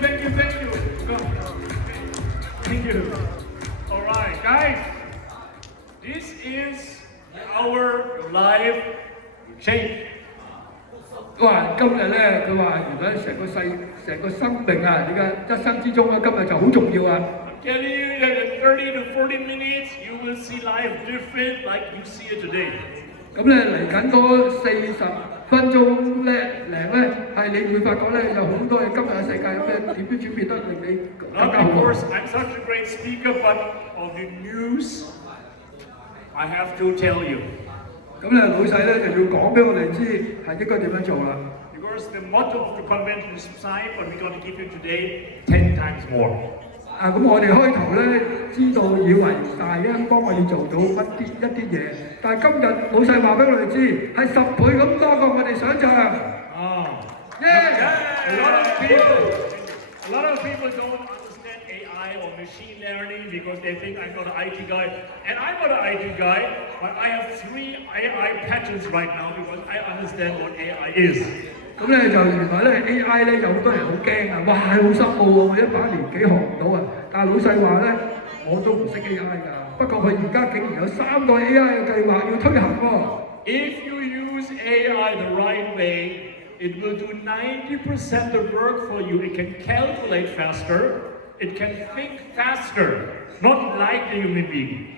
Go. Thank you. All right, guys. This is our life change. 佢話今日咧，佢話原來成個生命啊，你嘅一生之中咧，今日就好重要啊！I'm telling you that in 30 to 40 minutes, you will see life different like you see it today. 咁咧嚟緊嗰40分鐘咧，係你會發覺咧有好多嘢今日嘅世界有咩點樣轉變得令你更加 Not 好。because I'm such a great speaker, but of the news, I have to tell you. 咁咧老細咧就要講俾我哋知係應該點樣做啦。Because the motto of the convention is sign, but we're going to give you today 10 times more. 咁我哋開頭咧知道以為大恩幫我哋做到一啲嘢，但係今日老細話俾我哋知係10倍咁多過我哋想象。Yeah. A lot of people don't understand AI or machine learning because they think I'm not an IT guy. And I'm not an IT guy, but I have 3 AI patents right now because I understand what AI is. 咁咧就原來咧 AI 咧有好多人好驚啊！哇，好深奧喎，我一把年紀學唔到啊！但係老細話咧，我都唔識 AI 㗎。不過佢而家竟然有3個 AI 嘅計劃要推行喎。If you use AI the right way, it will do 90% of work for you. It can calculate faster. It can think faster, not like the human being.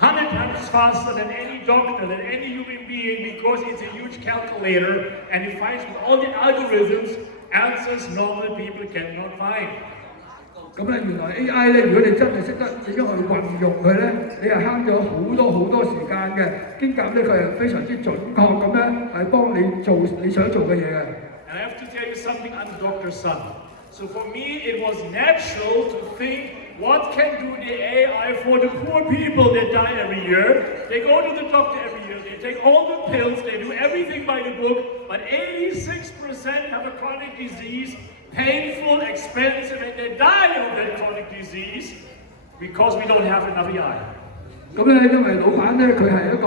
100 times faster than any doctor, than any human being, because it's a huge calculator and it finds with all the algorithms answers normal people cannot find. 咁咧原來 AI 咧，如果你真係識得點樣去運用佢咧，你係慳咗好多時間嘅，兼夾咧佢係非常之準確咁樣係幫你做你想做嘅嘢嘅。And I have to tell you something, I'm the doctor's son. So for me, it was natural to think, what can do the AI for the poor people that die every year? They go to the doctor every year, they take all the pills, they do everything by the book, but 86% have a chronic disease, painful, expensive, and they die of that chronic disease because we don't have enough AI. 咁咧，因為老闆咧佢係一個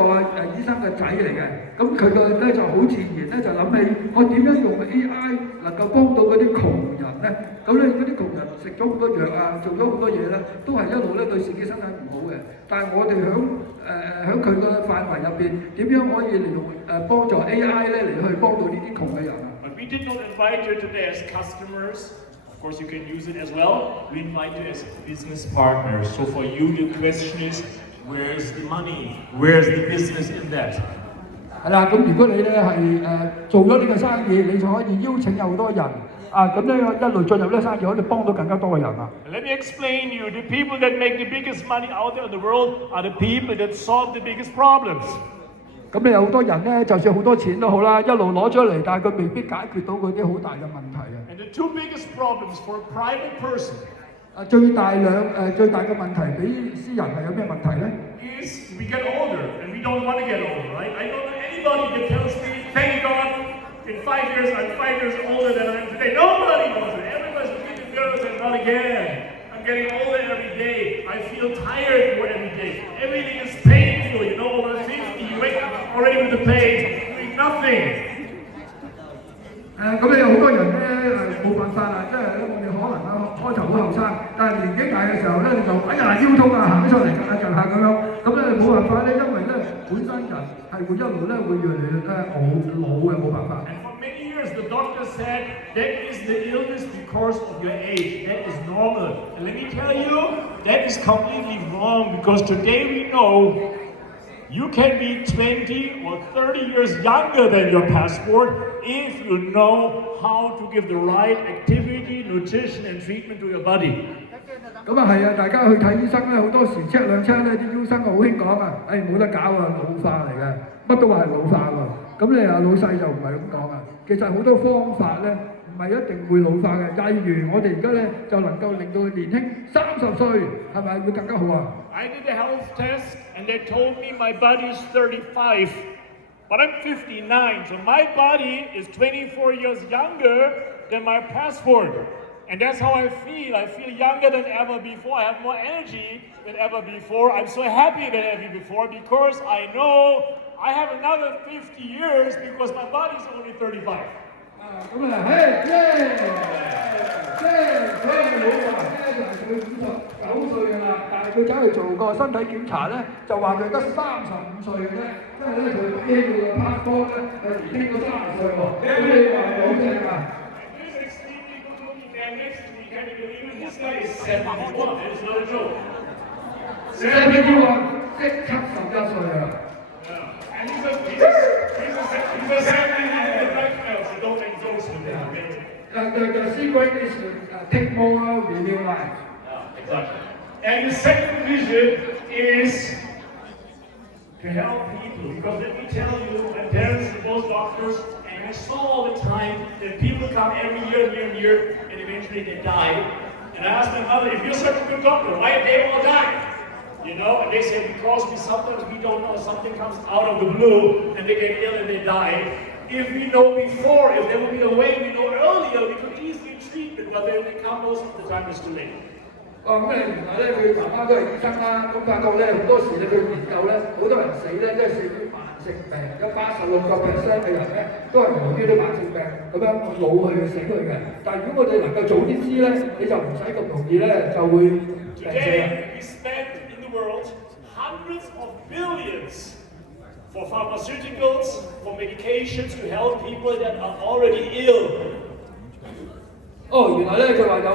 醫生嘅仔嚟嘅，咁佢個咧就好自然咧就諗起我點樣用 AI 能夠幫到嗰啲窮人咧？咁咧嗰啲窮人食咗好多藥啊，做咗好多嘢咧，都係一路咧對自己身體唔好嘅。但係我哋響佢個範圍入邊，點樣可以利用幫助 AI 咧嚟去幫到呢啲窮嘅人啊？ But we did not invite you today as customers. Of course, you can use it as well. We invite you as business partners. So for you, the question is, where's the money? Where's the business in that? 係啦，咁如果你咧係做咗呢個生意，你就可以邀請有好多人咁咧一路進入呢個生意，可以幫到更加多嘅人啊。Let me explain you. The people that make the biggest money out there in the world are the people that solve the biggest problems. 咁你有好多人咧，就算好多錢都好啦，一路攞咗嚟，但係佢未必解決到嗰啲好大嘅問題啊。And the 2 biggest problems for a private person 最大嘅問題俾私人係有咩問題咧 is we get older and we don't want to get older, right? I don't know anybody that tells me, thank God, in 5 years I'm 5 years older than I am today. Nobody knows it. Everybody's looking at the and not again. I'm getting older every day. I feel tired more every day. Everything is painful. You know, over 50, you wake up already with the pain, doing nothing. 咁你有好多人咧冇辦法啦，即係咧我哋可能開頭好後生，但係年紀大嘅時候咧你就哎呀腰痛啊行出嚟趌下咁樣，咁咧冇辦法咧，因為咧本身人係會一路咧會越嚟越老嘅冇辦法。And for many years the doctor said that is the illness because of your age. That is normal. And let me tell you, that is completely wrong because today we know you can be 20 or 30 years younger than your passport if you know how to give the right activity, nutrition and treatment to your body. 咁啊係啊，大家去睇醫生咧，好多時 check 兩 check 咧，啲醫生好興講啊，冇得搞啊，老化嚟嘅，乜都話係老化喎。咁你老細就唔係咁講啊。其實好多方法咧，唔係一定會老化嘅。例如我哋而家咧就能夠令到佢年輕30歲，係咪會更加好啊 ？I did a health test and they told me my body is 35, but I'm 59, so my body is 24 years younger than my passport. And that's how I feel. I feel younger than ever before. I have more energy than ever before. I'm so happy than ever before because I know I have another 50 years because my body's only 35. 咁啊，即係佢係老話咧，就係佢59歲㗎啦，但係佢走去做個身體檢查咧，就話佢得35歲嘅啫，即係咧佢孭佢個 passport 咧係年輕過30歲喎，咁你話講正啊？This guy is 71. It's not a joke. 71即71歲啊！ And he's a 70-year-old blackmail, so don't make jokes with him. The secret is take more renew life. Yeah, exactly. And the second vision is to help people. Because let me tell you, my parents are both doctors, and I saw all the time that people come every year, and eventually they die. And I asked my mother, if you're such a good doctor, why did they all die? You know, and they say because sometimes we don't know, something comes out of the blue and they get ill and they die. If we know before, if there will be a way we know earlier, we could easily treat it, but then they come most of the time it's too late. 咁咧原來咧佢媽媽都係醫生啦，咁發覺咧好多時咧佢研究咧，好多人死咧都係死於慢性病，有86% 嘅人咧都係由於啲慢性病咁樣老去死去嘅。但係如果我哋能夠早啲知咧，你就唔使咁容易咧就會病死。Today we spend in the world hundreds of billions for pharmaceuticals, for medications to help people that are already ill. 原來咧佢話有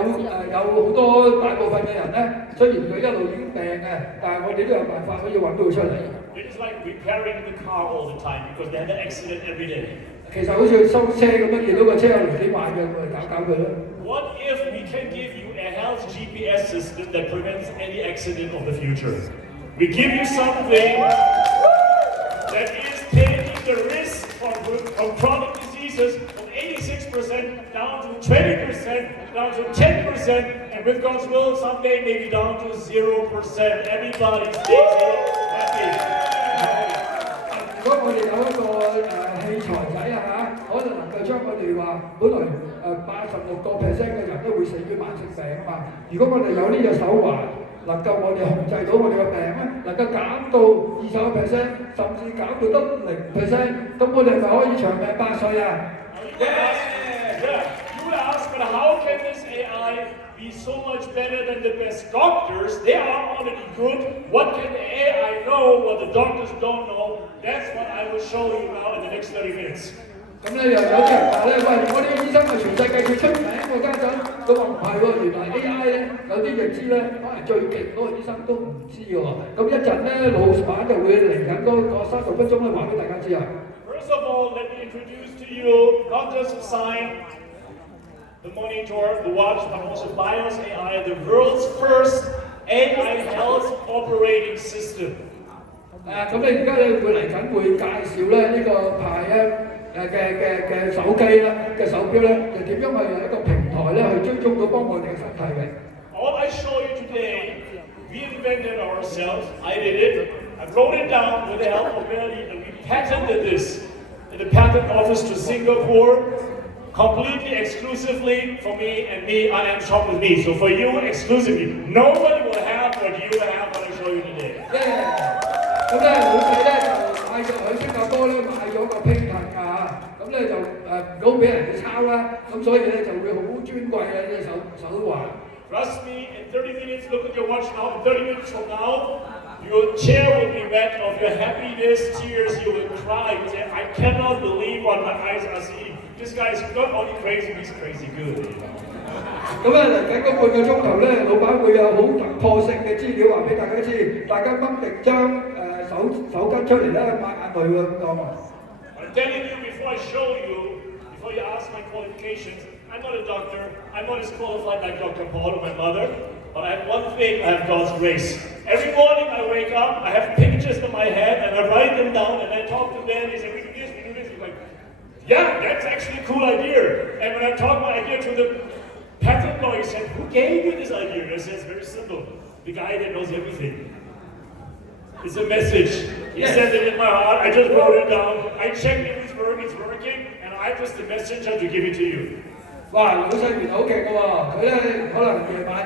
好多大部分嘅人咧，雖然佢一路已經病嘅，但係我哋都有辦法可以揾到佢出嚟。It is like repairing the car all the time because they have an accident every day. 其實好似修車咁樣，見到個車有零幾壞嘅，我哋搞佢咯。What if we can give you a health GPS system that prevents any accident of the future? We give you something that is taking the risk from chronic diseases from 86% down to 20%, down to 10%, and with God's will, someday maybe down to 0%. Everybody stays here happy. 如果我哋有一個器材仔可能能夠將我哋話本來86% 嘅人都會死於慢性病啊嘛。如果我哋有呢隻手環，能夠我哋控制到我哋嘅病咧，能夠減到21%，甚至減到得0%，咁我哋咪可以長命100歲啊！ Yeah, you ask, but how can this AI be so much better than the best doctors? They are already good. What can the AI know what the doctors don't know? That's what I will show you now in the next 30 minutes. 咁咧又有啲人話咧，喂，我哋醫生係全世界最出名喎，家陣佢話唔係喎，原來 AI 咧有啲認知咧，可能最勁嗰個醫生都唔知嘅喎。咁一陣咧，老闆就會嚟緊嗰個30分鐘咧話俾大家知啊。First of all, let me introduce to you not just the sign, the monitor, the watch, but also BIOS AI, the world's first AI health operating system. 咁你而家咧會嚟緊會介紹咧呢個牌咧。嘅手機咧嘅手錶咧，就點樣去有一個平台咧去追蹤到幫我哋嘅身體嘅。All I show you today, we invented ourselves. I did it. I wrote it down with the help of Melody, and we patented this in the patent office to Singapore, completely exclusively for me and me. I am shop with me. So for you, exclusively, nobody will have what you have what I show you today. 咁咧老細咧就買咗喺新加坡咧買咗個 patent 㗎，咁咧就唔好俾人哋抄啦，咁所以咧就會好尊貴嘅呢隻手環。Trust me, in 30 minutes, look at your watch now. In 30 minutes from now, your chair will be wet of your happiness, tears. You will cry. You say, I cannot believe what my eyes are seeing. This guy is not only crazy, he's crazy good. 咁啊嚟緊嗰半個鐘頭咧，老闆會有好突破性嘅資料話俾大家知，大家掹定張手巾出嚟咧，抹眼淚喎咁講啊。I'm telling you before I show you, before you ask my qualifications, I'm not a doctor. I'm not as qualified like Dr. Paul or my mother. But I have one thing, I have God's grace. Every morning I wake up, I have pictures in my head, and I write them down, and I talk to them. They say, we do this, we do this. He's like, yeah, that's actually a cool idea. And when I talk my idea to the patent lawyer, he said, who gave you this idea? And I said, it's very simple. The guy that knows everything. It's a message. He sent it in my heart. I just wrote it down. I checked if it's working, and I just the messenger to give it to you. 哇！老細原來好勁嘅喎，佢咧可能夜晚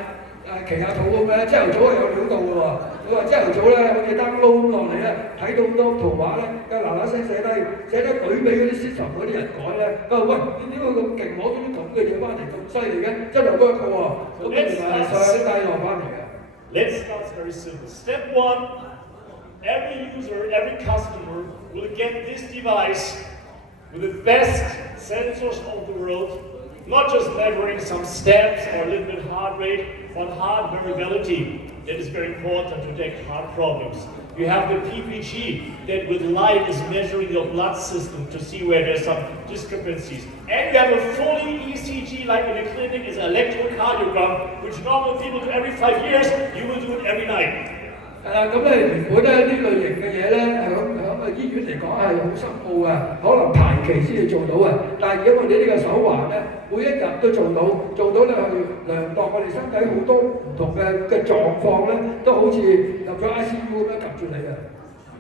騎下肚咁樣，朝頭早係有料到嘅喎。佢話朝頭早咧，好似 download 落嚟咧，睇到好多圖畫咧，佢嗱嗱聲寫低，寫得舉俾嗰啲 system 嗰啲人改咧。佢話：喂，你點解咁勁攞到啲咁嘅嘢翻嚟咁犀利嘅？真係 work 嘅喎。咁原來係上帝落翻嚟嘅。Let's start very simple. Step one, every user, every customer will get this device with the best sensors of the world, not just measuring some steps or a little bit heart rate, but heart variability. That is very important to detect heart problems. You have the PPG that with light is measuring your blood system to see where there's some discrepancies. And you have a fully ECG like in a clinic is electrocardiogram, which normal people do every 5 years, you will do it every night. 咁咧原本咧呢類型嘅嘢咧喺個醫院嚟講係好深奧嘅，可能排期先至做到嘅。但係而家我哋呢個手環咧，每一日都做到咧去量度我哋身體好多唔同嘅狀況咧，都好似入咗 ICU 咁樣及住你啊！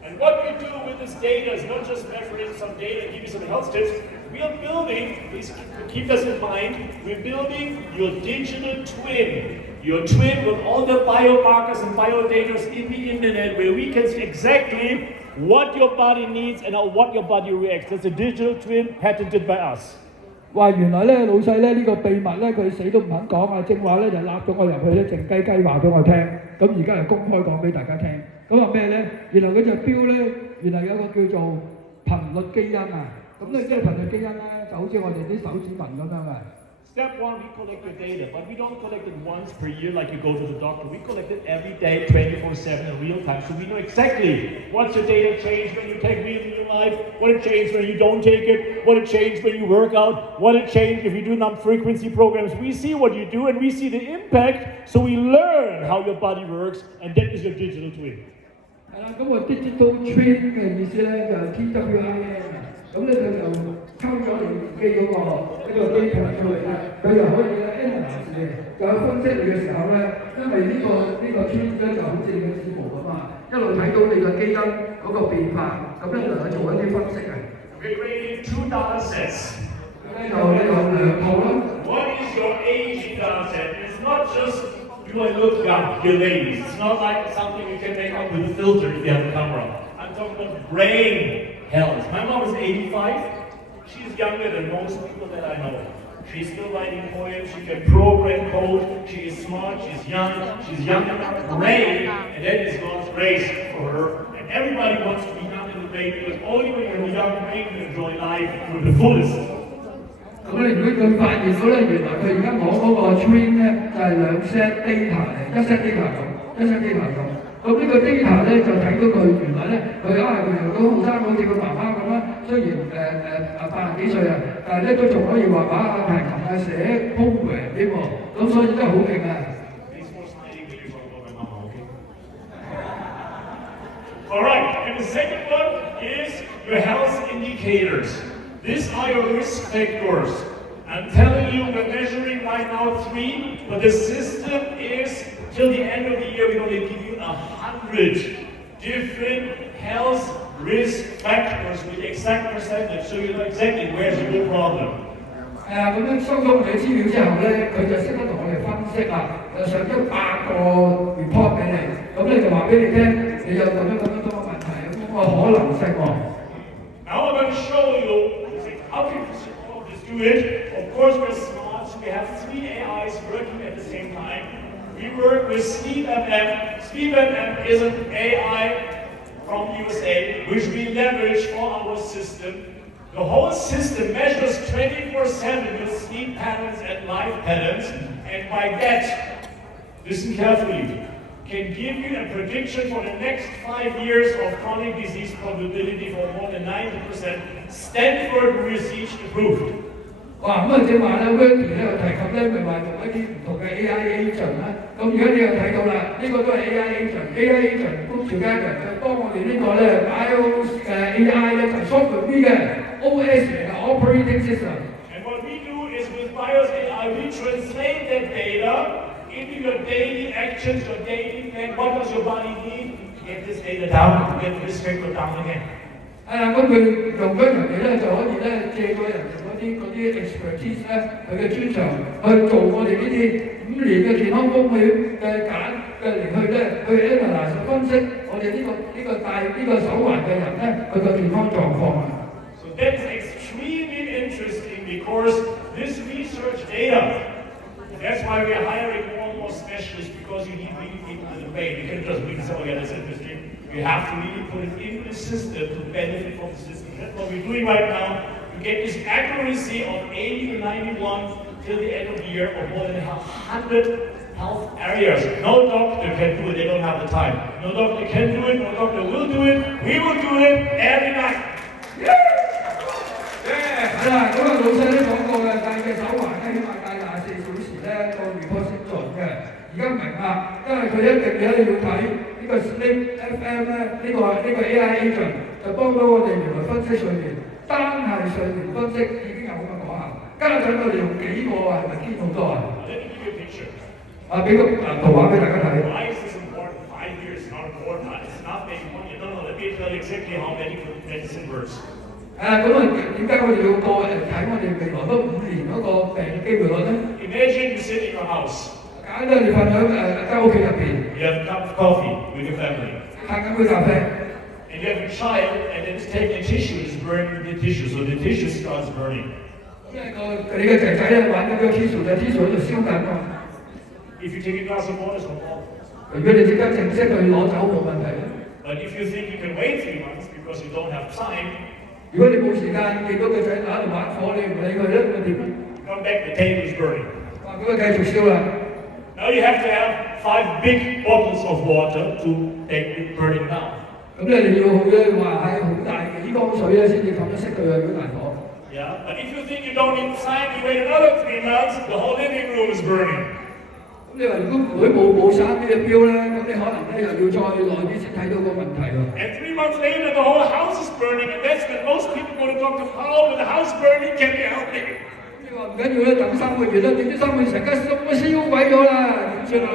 And what we do with this data is not just measuring some data and give you some health tips. We are building, please keep this in mind, we're building your digital twin. Your twin with all the biomarkers and biodata in the internet where we can see exactly what your body needs and what your body reacts. That's a digital twin patented by us. 話原來咧老細咧呢個秘密咧佢死都唔肯講啊！正話咧就揦咗我入去咧，靜雞雞話俾我聽。咁而家係公開講俾大家聽。咁話咩咧？原來嗰隻錶咧，原來有個叫做頻率基因啊！咁咧即係頻率基因咧，就好似我哋啲手指紋咁樣嘅。Step one, we collect your data, but we don't collect it once per year like you go to the doctor. We collect it every day, 24/7 in real time. So we know exactly what's your data changed when you take wheels in your life, what it changed when you don't take it, what it changed when you work out, what it changed if you do non-frequency programs. We see what you do and we see the impact, so we learn how your body works, and that is your digital twin. 係啦，咁我 digital twin 嘅意思咧就係 TWIN。咁咧佢就抽咗你機嗰個機盤出嚟咧，佢就可以咧 analyse 你，就有分析你嘅時候咧，因為呢個 twin 咧就好似你嘅指模咁嘛，一路睇到你嘅基因嗰個變化，咁咧就去做一啲分析嘅。We're creating 2 data sets. 咧就呢個兩套啦。One is your aging data set. It's not just do I look young, you're ladies. It's not like something you can make up with a filter if you have a camera. I'm talking about brain health. My mom is 85. She's younger than most people that I know. She's still writing poems. She can program code. She is smart. She's young. She's young enough, brain, and that is God's grace for her. And everybody wants to be young in the brain because only when you're a young brain you enjoy life to the fullest. 咁你如果佢發現到咧，原來佢而家攞嗰個 twin 咧就係2 set data 嚟，1 set data 咁，1 set data 咁。咁呢個 data 咧就睇到佢原來咧，佢佢由到後生好似佢媽媽咁啦，雖然80幾歲啊，但係咧都仲可以畫畫啊、彈琴啊、寫 program 添喎，咁所以真係好勁啊！All right, and the second one is your health indicators. These are your risk factors. I'm telling you, we're measuring right now 3, but the system is, till the end of the year, we're going to give you 100 different health risk factors with exact percentage, so you know exactly where's your problem. 咁樣收咗我哋資料之後咧，佢就識得同我哋分析啦，就上100個 report 俾你，咁咧就話俾你聽，你有咁樣多個問題，咁個可能性喎。Now I'm going to show you how can do it. Of course, we're smart. So we have 3 AIs working at the same time. We work with SleepMM. SleepMM is an AI from USA, which we leverage for our system. The whole system measures 24/7 your sleep patterns and life patterns, and by that, listen carefully, can give you a prediction for the next 5 years of chronic disease probability for more than 90%. Stanford research approved. 哇！咁正話咧 ，Wendy 咧又提及咧，咪話用一啲唔同嘅 AI agent 啦。咁而家你又睇到啦，呢個都係 AI agent。AI agent group together 就幫我哋呢個咧 AI 咧就 software 啲嘅 OS 嚟嘅 operating system。And what we do is with BIOS AI, we translate that data into your daily actions, your daily plan. What does your body need to get this data down, to get this factor down again? 咁佢用咗人哋咧就可以咧借咗人哋嗰啲 expertise 咧，佢嘅專長去做我哋呢啲5年嘅健康風險嘅嚟去 analyse 分析我哋戴呢個手環嘅人咧，佢個健康狀況啊。So that's extremely interesting because this research data, that's why we're hiring more specialists because you need really people in the brain. You can't just really say, oh yeah, that's interesting. You have to really put it in the system to benefit from the system. That's what we're doing right now. You get this accuracy of 80 to 91 till the end of the year of more than 100 health areas. No doctor can do it, they don't have the time. No doctor can do it, no doctor will do it. We will do it every night. 係啦，咁啊老細都講過嘅，戴嘅手環咧，起碼戴24小時咧，個 report 先準嘅。而家明啦，因為佢一定要睇呢個 Sleep FM 咧，呢個 AI agent 就幫到我哋原來分析睡眠，單係睡眠分析已經有咁嘅果效。加上我哋用幾個係咪堅好多啊？俾個圖畫俾大家睇。Why is this important? 5 years, not important. It's not very important. No, let me tell you exactly how medicine works. 咁啊，點解我哋要睇我哋未來嗰5年嗰個病嘅機會率咧 ？Imagine you sit in your house. 假設你瞓喺間屋企入邊 You have a cup of coffee with your family. 嘆緊杯咖啡。And you have a child, and then it's taking a tissue, it's burning the tissue, so the tissue starts burning. 你嘅仔仔咧玩緊個 tissue 就 tissue 喺度燒緊喎。If you take a glass of water, it's no problem. 如果你即刻正式去攞走冇問題。But if you think you can wait 3 months because you don't have time, 如果你冇時間見到個仔喺度玩火，你唔理佢咧，咁點？ come back, the table is burning. 咁佢繼續燒啦。Now you have to have 5 big bottles of water to take it burning down. 咁你哋要去話係好大幾缸水咧，先至冚得熄佢啊！如果大火。Yeah, but if you think you don't need time, you wait another 3 months, the whole living room is burning. 咁你話如果佢冇省呢隻錶咧，咁你可能咧又要再耐啲先睇到個問題喎。And 3 months later, the whole house is burning, and that's when most people go to Dr. Paul with the house burning. Can you help me? 你話唔緊要啦，等3個月啦，點知3個月成間屋都燒鬼咗啦，點算啊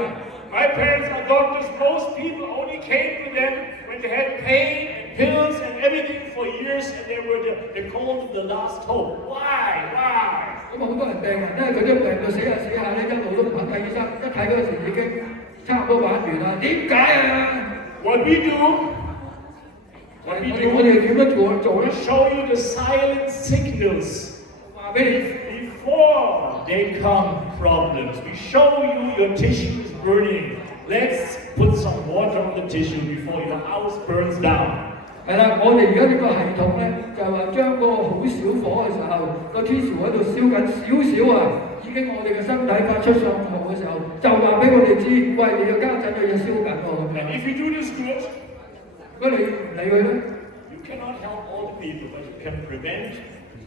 ？My parents are doctors. Most people only came to them when they had pain and pills and everything for years, and they called it the last hope. Why? 咁好多人病人咧，佢啲病到死下咧，一路都唔肯睇醫生，一睇嗰時已經差唔多玩完啦。點解啊 ？What we do? 我哋點樣做咧 ？Show you the silent signals. 話俾你。Before they come problems, we show you your tissue is burning. Let's put some water on the tissue before your house burns down. 係啦，我哋而家呢個系統咧，就係話將嗰個好少火嘅時候，個 tissue 喺度燒緊少少啊，已經我哋嘅身體發出信號嘅時候，就話俾我哋知，喂，你嘅家陣嘅嘢燒緊喎咁樣。And if you do this good, 如果你唔理佢咧 ，you cannot help all the people, but you can prevent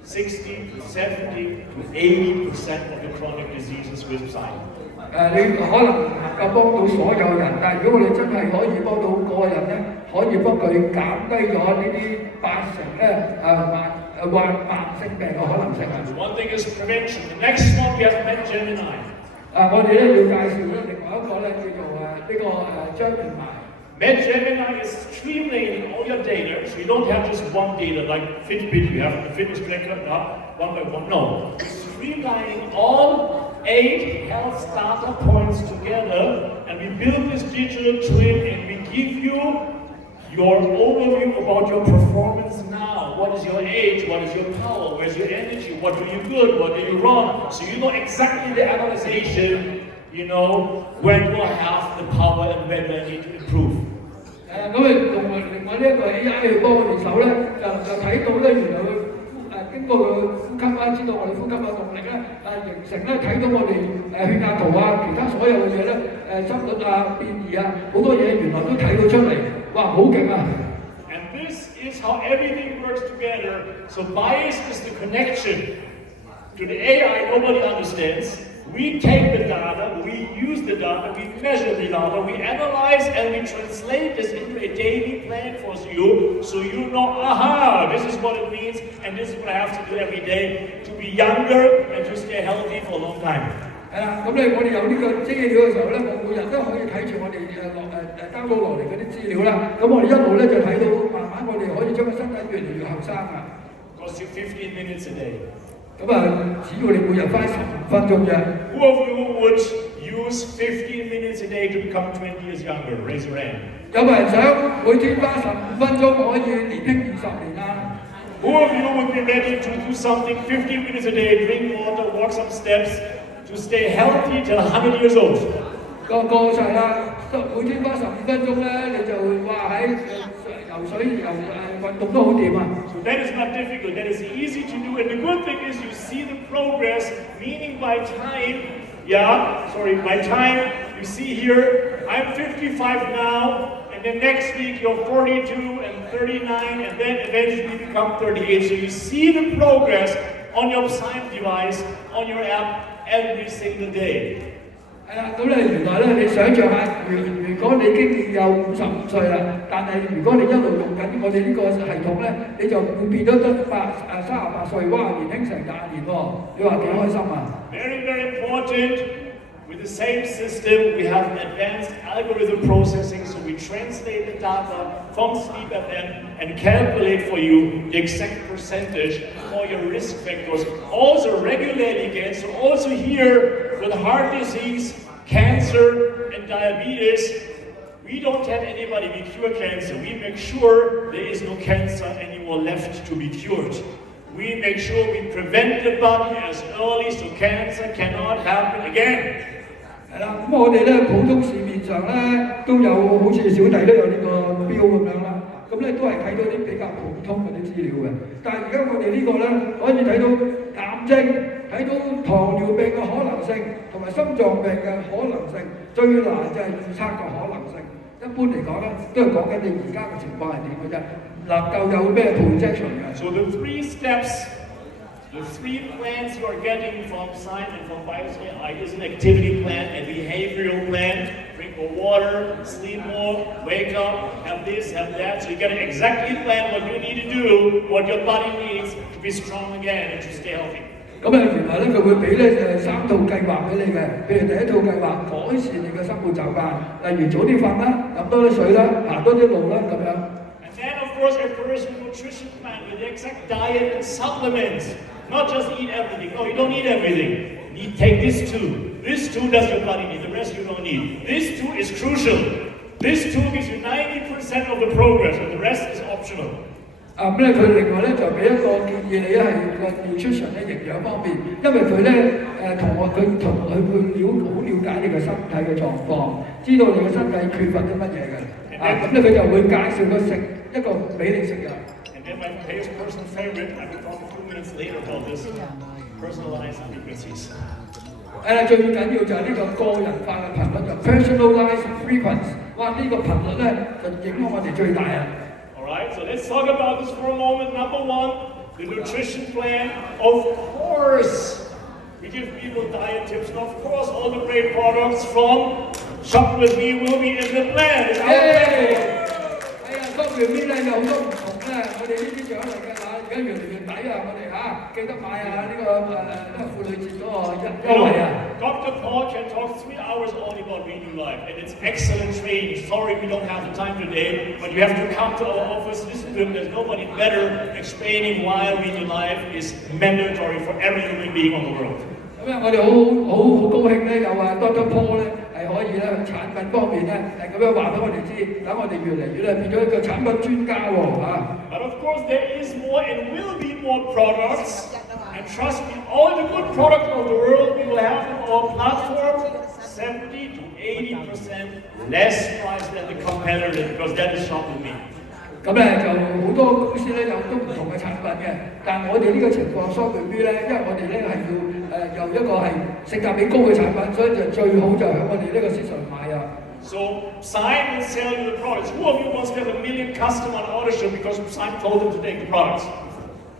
60 to 70 to 80% of the chronic diseases with silence. 你可能唔能夠幫到所有人，但係如果我哋真係可以幫到個人咧，可以幫佢減低咗呢啲80%咧患慢性病嘅可能性啊。One thing is prevention. The next one we have met Gemini. 我哋咧要介紹咧另外一個咧叫做呢個Gemini。Gemini is streamlining all your data, so you don't have just one data like Fitbit, you have the fitness tracker, not one by one. No, streamlining all 8 health data points together, and we build this digital twin, and we give you your overview about your performance now. What is your age? What is your power? Where's your energy? What do you good? What do you wrong? So you know exactly the analyzation. You know when you have the power and when you need to improve. 咁啊，用另外呢一個 AI 去幫我哋手咧，就睇到咧，原來佢經過佢呼吸啦，知道我哋呼吸嘅動力咧，形成咧睇到我哋血壓圖啊，其他所有嘅嘢咧，心率啊、變異啊，好多嘢原來都睇到出嚟，哇，好勁啊！ And this is how everything works together. So bias is the connection to the AI nobody understands. We take the data, we use the data, we measure the data, we analyze and we translate this into a daily plan for you, so you know, aha, this is what it means and this is what I have to do every day to be younger and to stay healthy for a long time. 係啦，咁咧我哋有呢個資料嘅時候咧，我每日都可以睇住我哋download落嚟嗰啲資料啦。咁我哋一路咧就睇到，慢慢我哋可以將個身體越嚟越後生啊。Costs you 15 minutes a day. 咁啊，只要你每日花15分鐘啫。Who of you would use 15 minutes a day to become 20 years younger? Raise your hand. 有冇人想每天花15分鐘可以年輕20年啊？ Who of you would be ready to do something 15 minutes a day, drink water, walk some steps, to stay healthy till 100 years old? 個就係啦，每天花15分鐘咧，你就話喺游水、運動都好掂啊！ So that is not difficult, that is easy to do, and the good thing is you see the progress, meaning by time, you see here, I'm 55 now, and then next week you're 42 and 39, and then eventually become 38. So you see the progress on your Psy device, on your app, every single day. 係啦，咁你原來咧，你想象下，如果你經已有55歲啦，但係如果你一路用緊我哋呢個系統咧，你就會變咗得38歲，哇，年輕成20年喎！你話幾開心啊 ？Very, very important. With the same system, we have advanced algorithm processing, so we translate the data from sleep and calculate for you the exact percentage for your risk factors. Also regulate again, so also here with heart disease, cancer, and diabetes, we don't have anybody be cure cancer. We make sure there is no cancer anymore left to be cured. We make sure we prevent the body as early so cancer cannot happen again. 係啦，咁我哋咧普通市面上咧都有，好似小弟都有呢個標咁樣啦。咁咧都係睇到啲比較普通嗰啲資料嘅。但係而家我哋呢個咧可以睇到癌症、睇到糖尿病嘅可能性，同埋心臟病嘅可能性。最難就係預測嘅可能性。一般嚟講咧，都係講緊你而家嘅情況係點嘅啫，唔能夠有咩 projection 嘅。So the 3 steps. The 3 plans you are getting from Psy and from Bios AI is an activity plan, a behavioral plan. Drink more water, sleep more, wake up, have this, have that. So you get an exactly plan what you need to do, what your body needs to be strong again and to stay healthy. 咁啊，原來咧佢會俾咧3套計劃俾你嘅，譬如第一套計劃改善你嘅生活習慣，例如早啲瞓啦，飲多啲水啦，行多啲路啦咁樣。And then of course a personal nutrition plan with the exact diet and supplements. Not just eat everything. No, you don't need everything. You take this too. This too does your body need. The rest you don't need. This too is crucial. This too gives you 90% of the progress, and the rest is optional. 咁咧，佢另外咧就俾一個建議你係個 nutrition 咧營養方面，因為佢咧佢會好了解你嘅身體嘅狀況，知道你嘅身體缺乏啲乜嘢嘅。咁咧佢就會介紹一個俾你食嘅。And then my personal favorite, I will talk 2 minutes later about this, personalized frequencies. 最緊要就係呢個個人化嘅頻率，就 personalized frequency。哇！呢個頻率咧就影響我哋最大啊！ Alright, so let's talk about this for a moment. Number 1, the nutrition plan. Of course, we give people diet tips, and of course all the great products from Shop With Me will be in the plan. It's our plan. 當然邊咧有好多唔同咧，我哋呢啲獎嚟㗎嚇，而家越嚟越抵啊！我哋記得買呢個婦女節嗰個優惠啊！ Dr. Paul can talk 3 hours only about Renew Life, and it's excellent training. Sorry we don't have the time today, but you have to come to our office, listen to him. There's nobody better explaining why Renew Life is mandatory for every human being on the world. 咁啊，我哋好高興咧，又話 Dr. Paul 咧係可以咧產品方面咧係咁樣話俾我哋知，等我哋越嚟越變咗一個產品專家喎嚇。But of course there is more and will be more products, and trust me, all the good products of the world we will have on our platform 70 to 80% less price than the competitor, because that is Shop With Me. 咁咧就好多公司咧有都唔同嘅產品嘅，但係我哋呢個情況相對於咧，因為我哋咧係要有一個係性價比高嘅產品，所以就最好就喺我哋呢個市場買啊。So Psy will sell you the products. Who of you wants to have 1 million customer on ordership because Psy told them to take the products?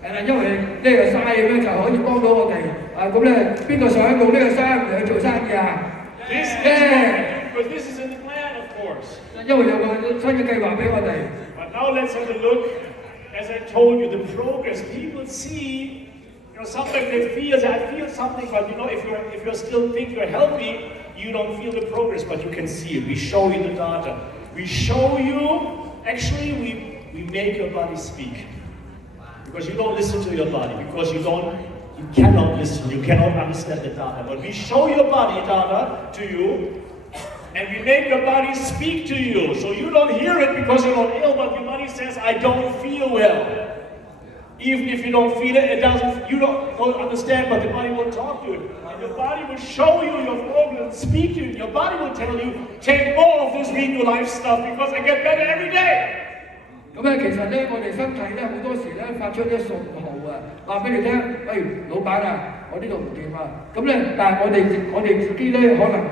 係啦，因為呢個生意咧就可以幫到我哋咁咧邊個想用呢個生意嚟做生意啊？ Because this is in the plan, of course. 因為有個新嘅計劃俾我哋。But now let's have a look. As I told you, the progress people see. Sometimes they feel that I feel something, but if you still think you're healthy, you don't feel the progress, but you can see it. We show you the data. We show you. Actually, we make your body speak, because you don't listen to your body, because you you cannot listen, you cannot understand the data. But we show your body data to you, and we make your body speak to you. So you don't hear it because you're not ill, but your body says, I don't feel well. Even if you don't feel it, you don't understand, but the body will talk to you. And your body will show you your problems, speak to you. Your body will tell you, take more of this read your life stuff because I get better every day. 咁咧，其實咧，我哋身體咧好多時咧發出啲信號啊，話俾你聽，喂，老闆啊，我呢度唔掂啊。咁咧，但係我哋自己咧可能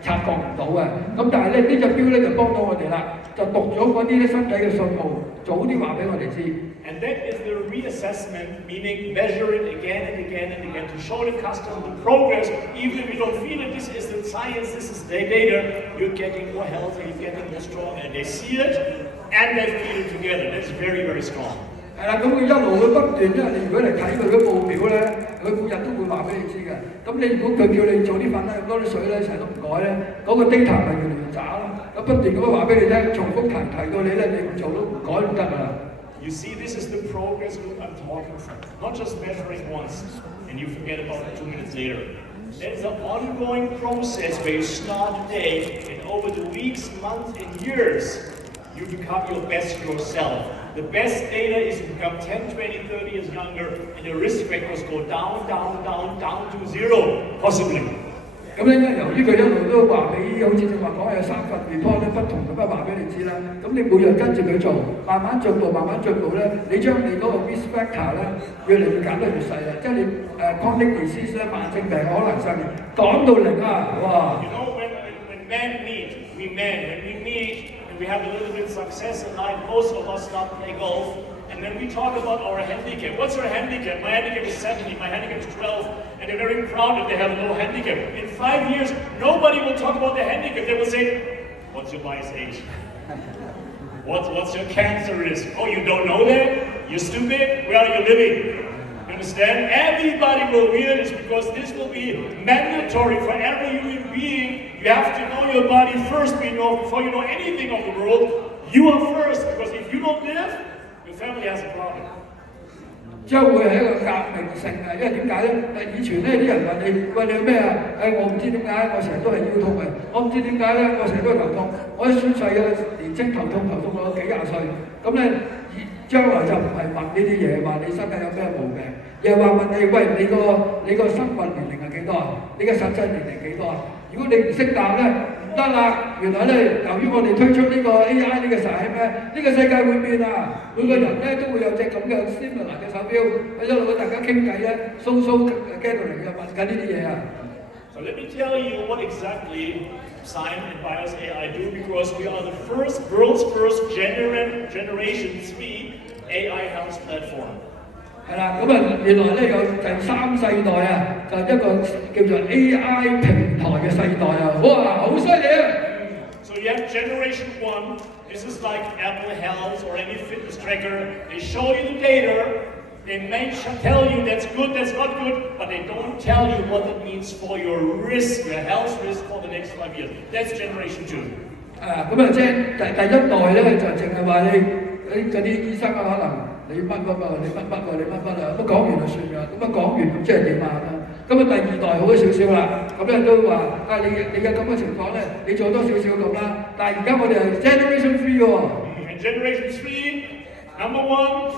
察覺唔到啊。咁但係咧呢隻錶咧就幫到我哋啦，就讀咗嗰啲咧身體嘅信號，早啲話俾我哋知。And that is the reassessment, meaning measure it again and again and again to show the customer the progress. Even if you don't feel it, this is the science, this is the data. You're getting more healthy, you're getting more strong, and they see it and they feel it together. That's very, very strong. 係啦，咁佢一路會不斷，因為你如果嚟睇佢嘅報表咧，佢每日都會話俾你知嘅。咁你如果佢叫你早啲瞓啦，飲多啲水咧，成日都唔改咧，嗰個 data 咪越嚟越渣咯。咁不斷咁樣話俾你聽，重複提到你咧，你唔做都唔改都得㗎啦。You see, this is the progress loop I'm talking about. Not just measuring once and you forget about it 2 minutes later. It's an ongoing process where you start today and over the weeks, months, and years, you become your best yourself. The best data is you become 10, 20, 30 years younger and your risk factors go down, down, down, down to zero, possibly. 咁咧，由於佢一路都話俾，好似正話講有3份 report 咧，不同咁樣話俾你知啦。咁你每日跟住佢做，慢慢進步，慢慢進步咧，你將你嗰個 risk factor 咧越嚟越減得越細啦。即係你chronic disease 咧，慢性病可能性講到零啊！哇 You know, when men meet, when we meet and we have a little bit of success in life, most of us start to play golf. And then we talk about our handicap. What's your handicap? My handicap is 70, my handicap is 12, and they're very proud that they have a low handicap. In 5 years, nobody will talk about the handicap. They will say, what's your life age? What's your cancer risk? Oh, you don't know that? You're stupid? Where are you living? You understand? Everybody will hear this because this will be mandatory for every human being. You have to know your body first before you know anything of the world. You are first, because if you don't live, family has a problem. 將會係一個革命性嘅，因為點解咧？以前咧啲人問你，喂你有咩啊？我唔知點解，我成日都係腰痛嘅。我唔知點解咧，我成日都係頭痛。我一出世嘅年青頭痛到幾廿歲。咁咧，將來就唔係問呢啲嘢，話你身體有咩毛病，而係話問你，喂你個生物年齡係幾多啊？你嘅實際年齡幾多啊？如果你唔識答咧，唔得啦！原來咧，由於我哋推出呢個 AI 呢個實係咩？呢個世界會變啊！每個人咧都會有隻咁嘅 similar 嘅手錶，一路大家傾偈咧，social gathering 嘅問緊呢啲嘢啊。So let me tell you what exactly Sign and Bios AI do, because we are the world's first generation 3 AI health platform. 係啦，咁啊原來咧有第3世代啊，就一個叫做 AI 平台嘅世代啊，哇，好犀利啊！ So you have generation 1. This is like Apple Health or any fitness tracker. They show you the data. They may tell you that's good, that's not good, but they don't tell you what it means for your risk, your health risk for the next 5 years. That's generation 2. 咁啊，即係第一代咧就淨係話你嗰啲醫生啊，可能你乜乜啊，你乜乜啊，你乜乜啊，咁講完就算㗎。咁啊講完咁即係點啊？咁啊第2代好咗少少啦，咁咧都話啊你有咁嘅情況咧，你做多少少咁啦。但係而家我哋係 generation 3喎。And generation 3, number 1,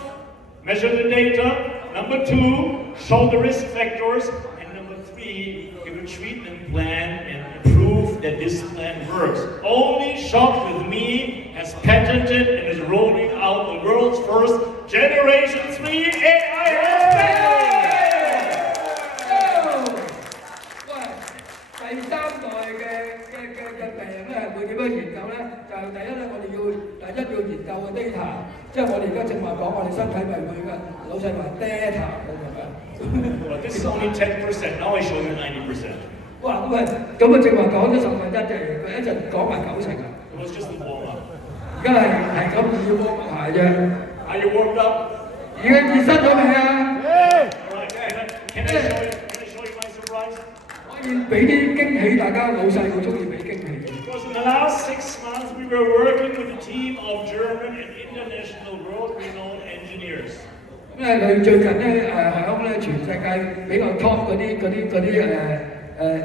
measure the data. Number 2, show the risk factors. And number 3, give a treatment plan and prove that this plan works. Only Shop with Me has patented and is rolling out the world's first generation 3 AI health plan. 第3代嘅病咧會點樣研究咧？就係第一咧，我哋要研究個 data， 即係我哋而家正話講，我哋身體咪會嘅。老細話 data 係咪？Well, this is only 10%. Now I show you 90%. 哇，咁啊正話講咗1/10啫，佢一陣講埋90%啊。It was just a warm up. 而家係咁要 warm up 下啫。Are you warmed up? 已經熱身咗未啊？ Alright, can I show you my surprise? 可以俾啲驚喜大家，老細好中意俾驚喜。Because in the last 6 months we were working with a team of German and international world-renowned engineers. 咁咧佢最近咧響咧全世界比較 top 嗰啲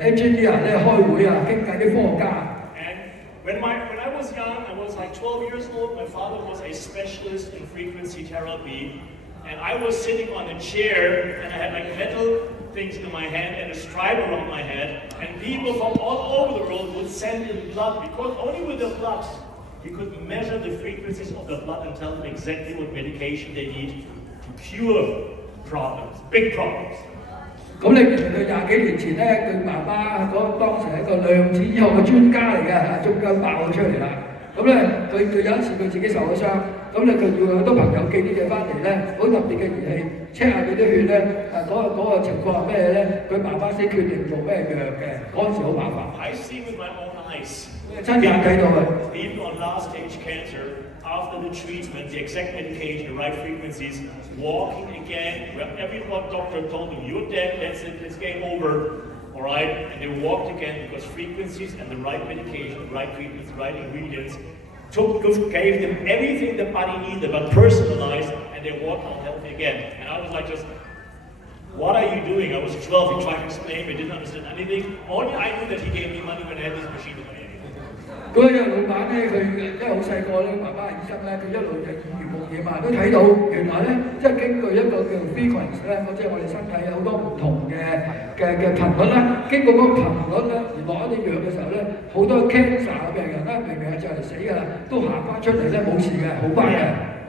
engineer 咧開會啊，傾偈啲科學家。And when I was young, I was like 12 years old. My father was a specialist in frequency therapy, and I was sitting on a chair, and I had like metal things in my hand and a stripe around my head, and people from all over the world would send in blood because only with the blood you could measure the frequencies of the blood and tell them exactly what medication they need to cure problems, big problems. 咁你其實佢廿幾年前咧，佢爸爸當時係一個量子醫學嘅專家嚟嘅，中間爆咗出嚟啦。咁咧佢有一次佢自己受咗傷，咁咧佢要好多朋友寄啲嘢翻嚟咧，好特別嘅儀器 check 下佢啲血咧，嗰個情況係咩咧？佢爸爸先決定做咩藥嘅，嗰陣時好麻煩。I see with my own eyes. 親眼睇到嘅。People on last stage cancer, after the treatment, the exact medication, the right frequencies, walking again, where every doctor told them, you're dead, that's it, it's game over, all right? And they walked again because frequencies and the right medication, the right treatments, the right ingredients, gave them everything the body needed, but personalized, and they walked out healthy again. And I was like, just, what are you doing? I was 12, he tried to explain, but didn't understand anything. Only I knew that he gave me money when I had this machine in my hand. 嗰個老闆咧，佢因為好細個咧，爸爸係醫生咧，佢一路就耳濡目染啊，都睇到原來咧，即係經過一個叫 frequency 咧，即係我哋身體有好多唔同嘅頻率啦。經過嗰個頻率咧，而落一啲藥嘅時候咧，好多 cancer 嘅病人咧，明明係就嚟死㗎啦，都行翻出嚟咧冇事嘅，好翻嘅。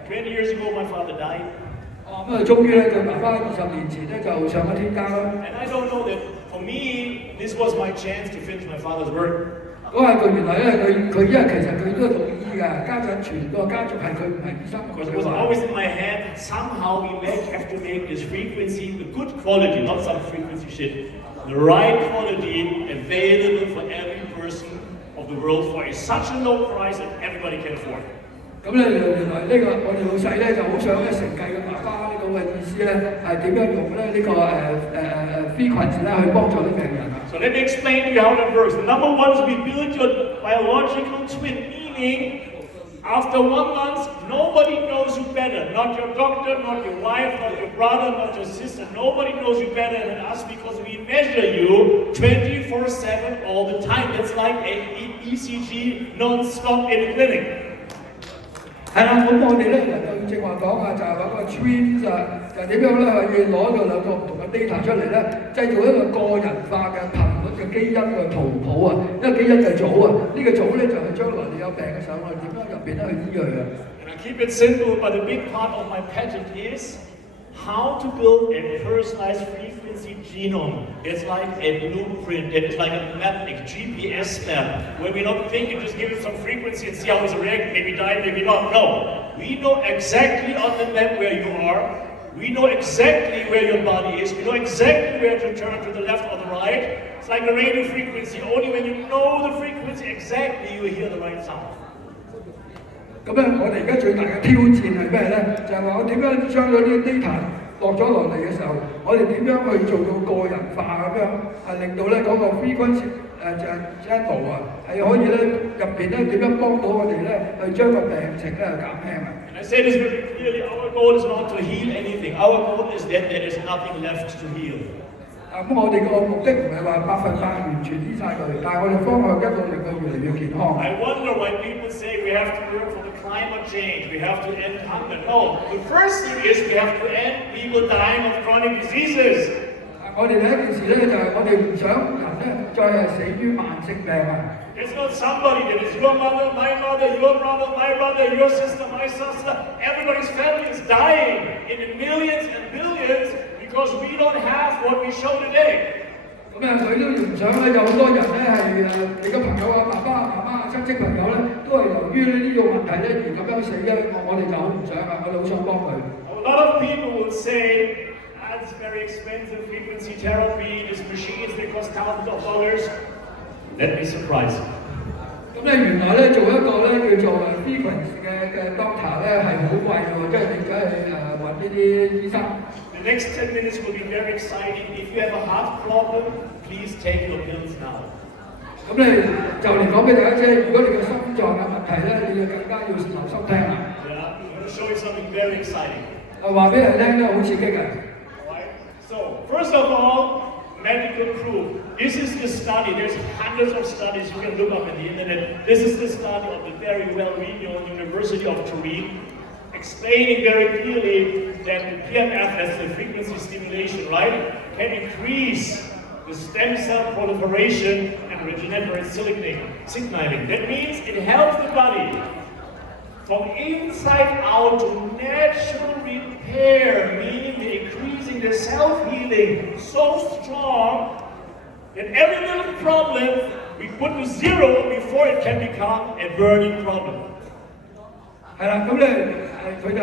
20 years ago, my father died. 咁啊，終於咧，佢爸爸20年前咧就上咗天家啦。And I don't know that for me, this was my chance to finish my father's work. 嗰個佢原來咧，佢因為其實佢都係讀醫㗎，家陣全個家族係佢唔係醫生。Because it was always in my head that somehow we have to make this frequency, the good quality, not some frequency shit, the right quality available for every person of the world for such a low price that everybody can afford. 咁咧原來呢個我哋老細咧就好想咧承繼佢爸爸呢個嘅意思咧係點樣用咧呢個frequency 咧去幫助啲病人啊。So let me explain to you how that works. Number one is we build your biological twin, meaning after 1 month nobody knows you better. Not your doctor, not your wife, not your brother, not your sister. Nobody knows you better than us because we measure you 24/7 all the time. That's like an ECG non-stop in a clinic. 係啦，咁我哋咧就正話講啊，就係話個 twins 啊，就點樣咧可以攞到兩個唔同嘅 data 出嚟咧，製造一個個人化嘅頻率嘅基因嘅圖譜啊，因為基因就係組啊，呢個組咧就係將來你有病嘅時候，我哋點樣入邊咧去醫佢啊。And I keep it simple, but a big part of my patent is how to build a personalized frequency genome. It's like a blueprint, it's like a map, a GPS map, where we don't think and just give it some frequency and see how it's react, maybe die, maybe not. No, we know exactly on the map where you are. We know exactly where your body is. We know exactly where to turn to the left or the right. It's like a radio frequency. Only when you know the frequency exactly, you hear the right sound. 咁咧，我哋而家最大嘅挑戰係咩咧？就係話我點樣將嗰啲 data 落咗落嚟嘅時候，我哋點樣去做到個人化咁樣，係令到咧嗰個 frequency channel 啊，係可以咧入邊咧點樣幫到我哋咧去將個病情咧減輕啊。And I say this very clearly, our goal is not to heal anything. Our goal is that there is nothing left to heal. 咁我哋個目的唔係話100%完全醫晒佢，但係我哋方向一路令佢越嚟越健康。I wonder why people say we have to work for the climate change, we have to end hunger. No, the first thing is we have to end people dying of chronic diseases. 我哋第一件事咧就係我哋唔想人咧再係死於慢性病啊。It's not somebody that is your mother, my brother, your sister, my sister. Everybody's family is dying in millions and billions because we don't have what we show today. 咁佢都唔想咧，有好多人咧係你嘅朋友啊、爸爸啊、媽媽啊、親戚朋友咧，都係由於呢個問題咧而咁樣死嘅，我哋就好唔想啊，我哋好想幫佢。A lot of people will say, it's very expensive frequency therapy, these machines, they cost thousands of dollars. Let me surprise you. 咁咧原來咧做一個咧叫做frequency嘅 doctor 咧係好貴嘅喎，即係你梗係揾呢啲醫生。The next 10 minutes will be very exciting. If you have a heart problem, please take your pills now. 咁你就嚟講俾大家知，如果你嘅心臟有問題咧，你就更加要留心聽啦。Yeah, I'm going to show you something very exciting. 話俾人聽咧好刺激嘅。Alright? So, first of all, medical proof. This is the study. There's hundreds of studies you can look up on the internet. This is the study of the very well-renowned University of Turin, explaining very clearly that the PMF, as the frequency stimulation, right, can increase the stem cell proliferation and regenerate signaling. That means it helps the body from inside out to natural repair, meaning they're increasing the self-healing so strong that every little problem we put to zero before it can become a burning problem. 係啦，咁咧佢就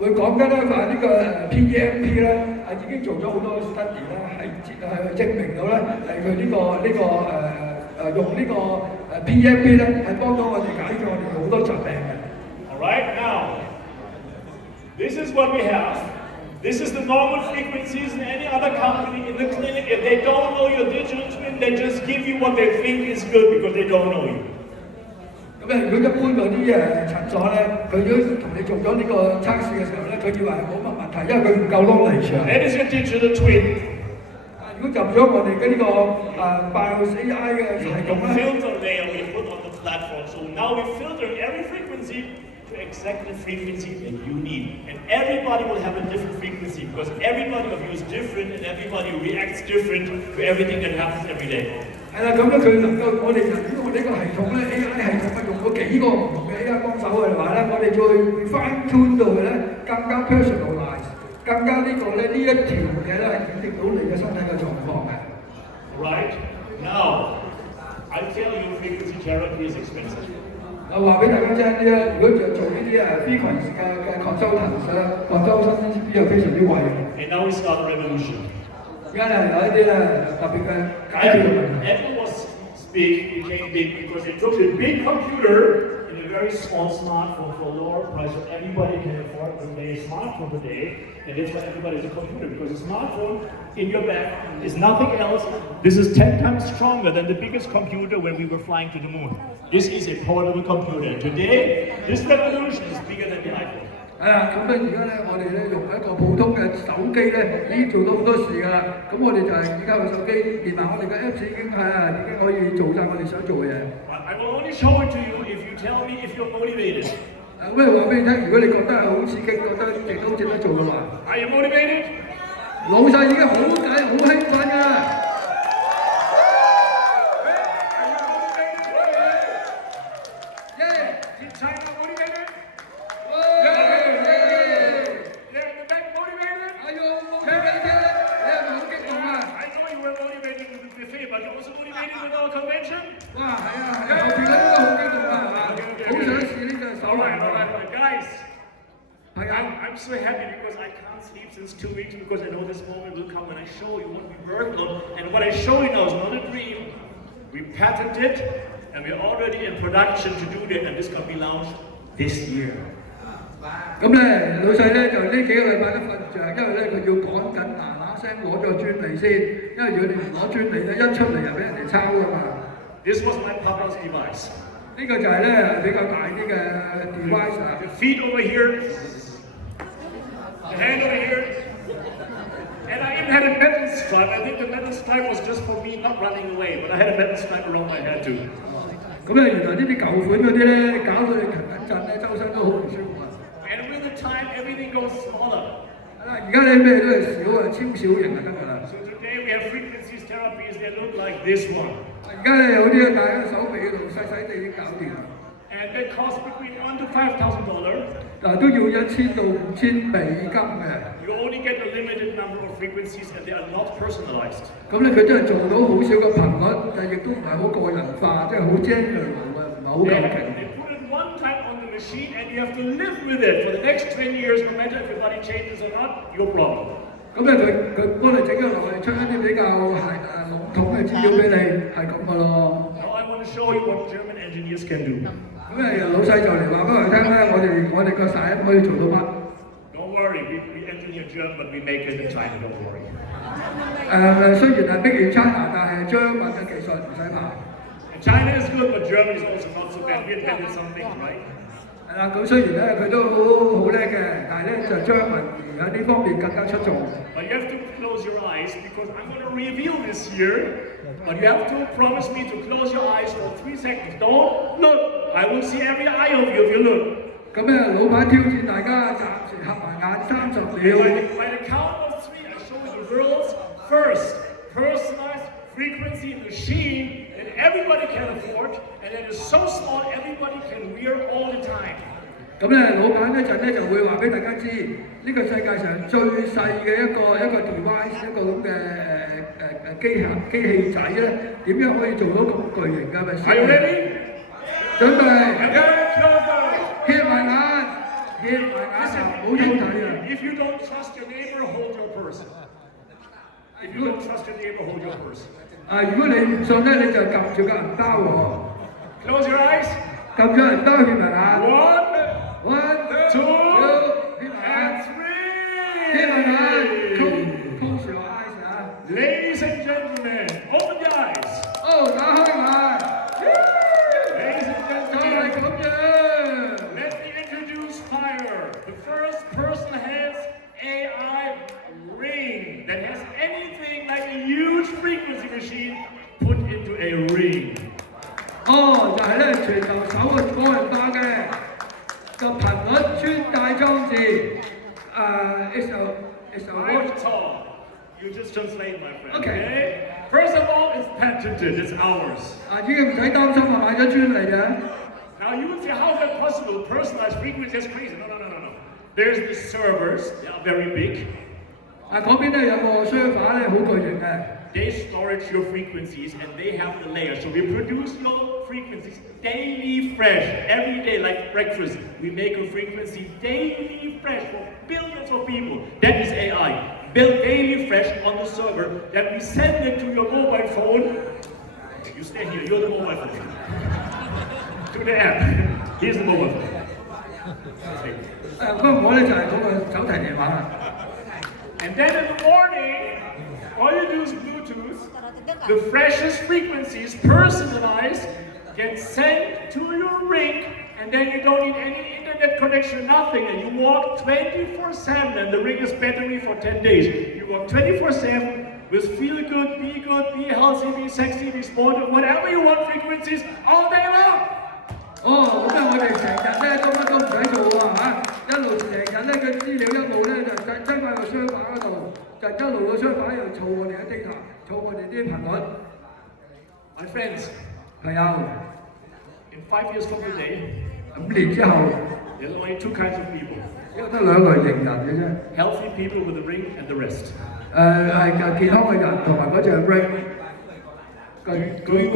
會講緊咧話呢個PEMP 咧已經做咗好多 study 咧，係證明到咧係佢用呢個PEMP 咧係幫到我哋解決我哋好多疾病嘅。Alright, now, this is what we have. This is the normal frequencies in any other company in the clinic. If they don't know your digital twin, they just give you what they think is good because they don't know you. 咁咧，如果一般嗰啲診所咧，佢如果同你做咗呢個測試嘅時候咧，佢以為係冇乜問題，因為佢唔夠 knowledge。That is your digital twin. 如果入咗我哋嘅呢個BIOS AI 嘅系統咧 filter layer we put on the platform. So now we filter every frequency to exactly the frequency that you need. And everybody will have a different frequency because everybody of you is different and everybody reacts different to everything that happens every day. 係啦，咁樣佢能夠我哋人用呢個系統咧 AI 系統咧用咗幾個唔同嘅 AI 幫手嘅話咧，我哋再 fine tune 到佢咧更加 personalize， 更加呢個咧呢一條嘢咧係顯示到你嘅身體嘅狀況嘅。Right now, I tell you, frequency therapy is expensive. 我話俾大家聽咧，如果做呢啲frequency 嘅 consultant 又非常之貴嘅。And now we start a revolution. 而家咧有一啲咧特別嘅解決嘅問題。Apple was became big because it took a big computer in a very small smartphone for a lower price, so everybody can afford to play a smartphone today, and that's why everybody has a computer, because a smartphone in your bag is nothing else. This is 10 times stronger than the biggest computer when we were flying to the moon. This is a portable computer. Today, this revolution is bigger than the iPhone. 係啊，咁咧而家咧，我哋咧用一個普通嘅手機咧，已經做到好多事㗎啦。咁我哋就係而家個手機連埋我哋嘅 Apps 已經可以做晒我哋想做嘅嘢。I will only show it to you if you tell me if you're motivated. 咁咧話俾你聽，如果你覺得係好刺激，覺得值得做嘅話 Are you motivated? 老細已經好興奮㗎啦。I'm so happy because I can't sleep since 2 weeks because I know this moment will come when I show you what we worked on. And what I show you now is not a dream. We patented it and we're already in production to do that, and this can be launched this year. 咁咧，老細咧就呢幾個禮拜都瞓唔着，因為咧佢要趕緊嗱聲攞咗專利先，因為如果你唔攞專利咧，一出嚟就俾人哋抄㗎嘛。This was my papa's device. 呢個就係咧比較大啲嘅 device 啊。The feet over here, the hand over here, and I even had a metal stripe. I think the metal stripe was just for me not running away, but I had a metal stripe around my head too. 咁咧原來呢啲舊款嗰啲咧，搞到你騰緊震咧，周身都好唔舒服啊。And with the time, everything goes smaller. 而家你咩都係小啊，超小型啊，今日啦。So today we have frequencies therapies that look like this one. 而家咧有啲啊，大家手臂嗰度細細地已經搞掂啦。And they cost between $1,000 to $5,000. 但係都要1000到5000美金嘅。You only get a limited number of frequencies, and they are not personalized. 咁咧佢真係做到好少嘅頻率，但係亦都唔係好個人化，即係好 general 嘅，唔係好夠勁。They put it one time on the machine, and you have to live with it for the next 20 years, no matter if your body changes or not. Your problem. 咁咧佢幫你整咗落去，出一啲比較籠統嘅資料俾你，係咁嘅咯。Now I want to show you what German engineers can do. 咁咧老細就嚟話俾我哋聽咧，我哋個曬可以做到乜 ？Don't worry, we engineer German, but we make it in China. Don't worry. 雖然係 made in China，但係German嘅技術唔使怕。China is good, but Germany is also not so bad. We invented some things, right? 啦，咁雖然咧佢都好叻嘅，但係咧就張文儀喺呢方面更加出眾。But you have to close your eyes because I'm going to reveal this here. But you have to promise me to close your eyes for 3 seconds. Don't look. I will see every eye of you if you look. 咁咧，老闆挑戰大家暫時合埋眼30 Okay, 秒。by the count of 3, I show you the world's first personalized frequency machine that everybody can afford, and that is so small everybody can wear all the time. 咁咧，老闆一陣咧就會話俾大家知，呢個世界上最細嘅一個 device， 一個咁嘅機器仔咧，點樣可以做到咁巨型嘅？咪 Are you ready? 準備， Hear 埋眼，揭埋眼就冇偷睇啊！ If you don't trust your neighbor, hold your purse. If you don't trust your neighbor, hold your purse. 如果你唔信咧，你就撳住個銀包喎。Close your eyes. 撳住銀包，揭埋眼。One, two, and 3. 揭埋眼。Close your eyes 啊！ Ladies and gentlemen, open your eyes. 打開眼。Ladies and 就係 gentlemen, 咁樣。 let me introduce Fire. The first person has AI ring that has anything like a huge frequency machine put into a ring. 就係咧全球首個個人化嘅頻率穿戴裝置。It's a Right, Tom. You just translate, my friend. Okay. First of all, it's patented. It's ours. 已經唔使擔心買咗專利嘅。Now you would say, how is that possible? Personalized frequency is crazy. No. There's the servers. They are very big. 嗰邊咧有個 server 咧好巨型嘅。They storage your frequencies and they have the layers. So we produce your frequencies daily fresh, every day like breakfast. We make a frequency daily fresh for billions of people. That is AI. Built daily fresh on the server. Then we send it to your mobile phone. You stay here, you're the mobile phone. To the app. Here's the mobile phone. 我咧就係嗰個手提電話。And then in the morning, all you do is Bluetooth. The freshest frequencies, personalized, get sent to your ring, and then you don't need any internet connection, nothing, and you walk 24/7, and the ring is battery for 10 days. You walk 24/7 with feel good, be healthy, be sexy, be sport, whatever you want frequencies all day long. 咁我哋成日咧都乜都唔使做喎嚇，一路成日咧嘅資料一路咧就擠翻個商板嗰度，就一路個商板又儲我哋嘅 data，儲我哋啲頻率。My friends, 朋友， in 5 years from today, 5年之後， there's only 2 kinds of people. 只有得2類型人嘅啫。Healthy people with a ring and the rest. 係健康嘅人同埋嗰隻 ring。Do you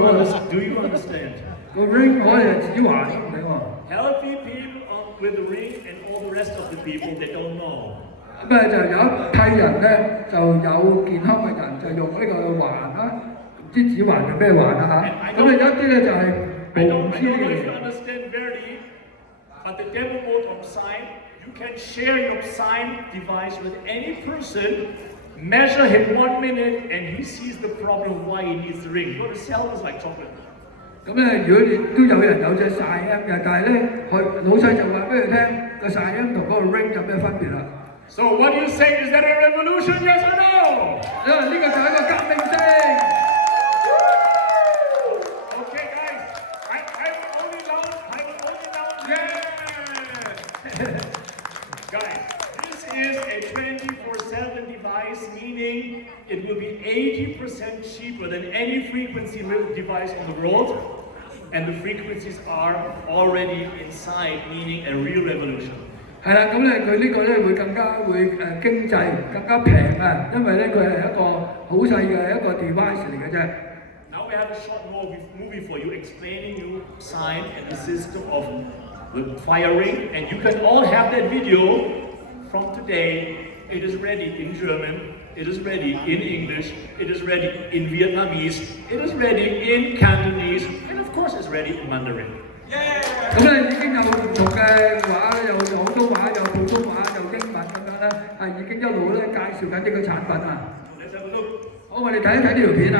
understand? 個 ring 可以係指環都唔定喎。Healthy people with the ring and all the rest of the people they don't know. 就有一批人咧，就有健康嘅人就用呢個環啦，唔知指環係咩環啦嚇。咁有一啲咧就係 I don't 無知 know 嘅 if you understand very, but the demo mode of sign, you can share your sign device with any person, measure him 1 minute, and he sees the problem why he needs the ring. You want to sell this like chocolate. 咁咧，如果你都有人有隻曬 M 嘅，但係咧，老細就話俾佢聽個曬 M 同嗰個 ring 有咩分別啦？ So what do you say? Is that a revolution? Yes or no? 因為呢個就係一個革命性。Okay, guys, I will only know. Yeah. Guys, this is a 24/7 device, meaning it will be 80% cheaper than any frequency device in the world, and the frequencies are already inside, meaning a real revolution. 係啦，咁咧佢呢個咧會更加經濟，更加平啊，因為咧佢係一個好細嘅一個 device 嚟嘅啫。Now we have a short movie for you explaining you sign and the system of the firing, and you can all have that video from today. It is ready in German, it is ready in English, it is ready in Vietnamese, it is ready in Cantonese, and of course it's ready in Mandarin. 咁咧已經有唔同嘅話，有廣東話，有普通話，有英文咁樣咧，係已經一路咧介紹緊呢個產品啊。Let's have a look. 好，我哋睇一睇呢條片啊。